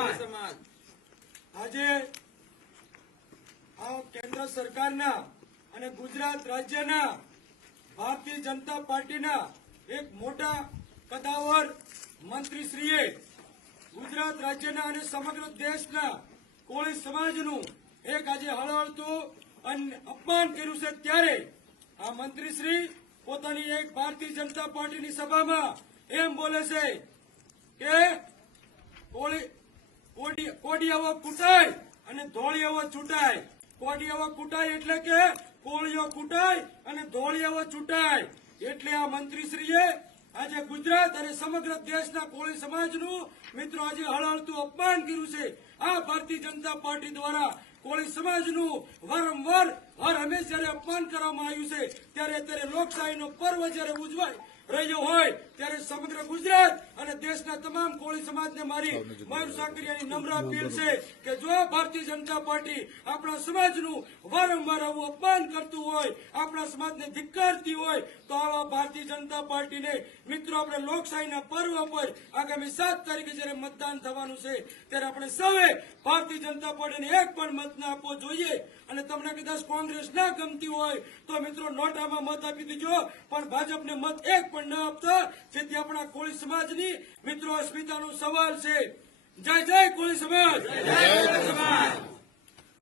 આજે આ કેન્દ્ર સરકારના અને ગુજરાત રાજ્યના ભારતીય જનતા પાર્ટીના એક મોટા કદાવર મંત્રીશ્રીએ ગુજરાત રાજ્યના અને સમગ્ર દેશના કોળી સમાજનું એક આજે હળહળતું અપમાન કર્યું છે, ત્યારે આ મંત્રીશ્રી પોતાની એક ભારતીય જનતા પાર્ટીની સભામાં એમ બોલે છે કે કોડિયાઓ કૂટાય અને ધોળિયાઓ છૂટાય. કોડિયાઓ કૂટાય એટલે કે કોળીઓ કૂટાય અને ધોળિયાઓ છૂટાય. એટલે આ મંત્રીશ્રીએ આજે ગુજરાત અને સમગ્ર દેશના કોળી સમાજનું મિત્રો આજે હળહળતું અપમાન કર્યું છે. આ ભારતીય જનતા પાર્ટી દ્વારા કોળી સમાજનું વારંવાર હર હંમેશ જયારે અપમાન કરવામાં આવ્યું છે, ત્યારે અત્યારે લોકશાહીનો પર્વ જયારે ઉજવાય રહ્યો હોય ત્યારે સમગ્ર ગુજરાત અને દેશના તમામ કોળી સમાજને મારી મયુર સાકરિયાની નમ્ર અપીલ છે કે જો ભારતીય જનતા પાર્ટી આપણા સમાજનું વારંવાર આવું અપમાન કરતું હોય, આપણા સમાજને ધિક્કારતી હોય, તો આવા ભારતીય જનતા પાર્ટીને મિત્રો આપણે લોકશાહીના પર્વ પર આગામી 7 તારીખે જયારે મતદાન થવાનું છે ત્યારે આપણે સૌએ ભારતીય જનતા પાર્ટીને એક પણ મત ના આપવો જોઈએ. અને તમને કદાચ કોંગ્રેસ ના ગમતી હોય તો મિત્રો નોટામાં મત આપી દીજો, પણ ભાજપને મત એક પણ ન આપતા, જેથી આપણા કોળી સમાજની મિત્રો અસ્મિતાનો સવાલ છે. જય જય કોળી સમાજ.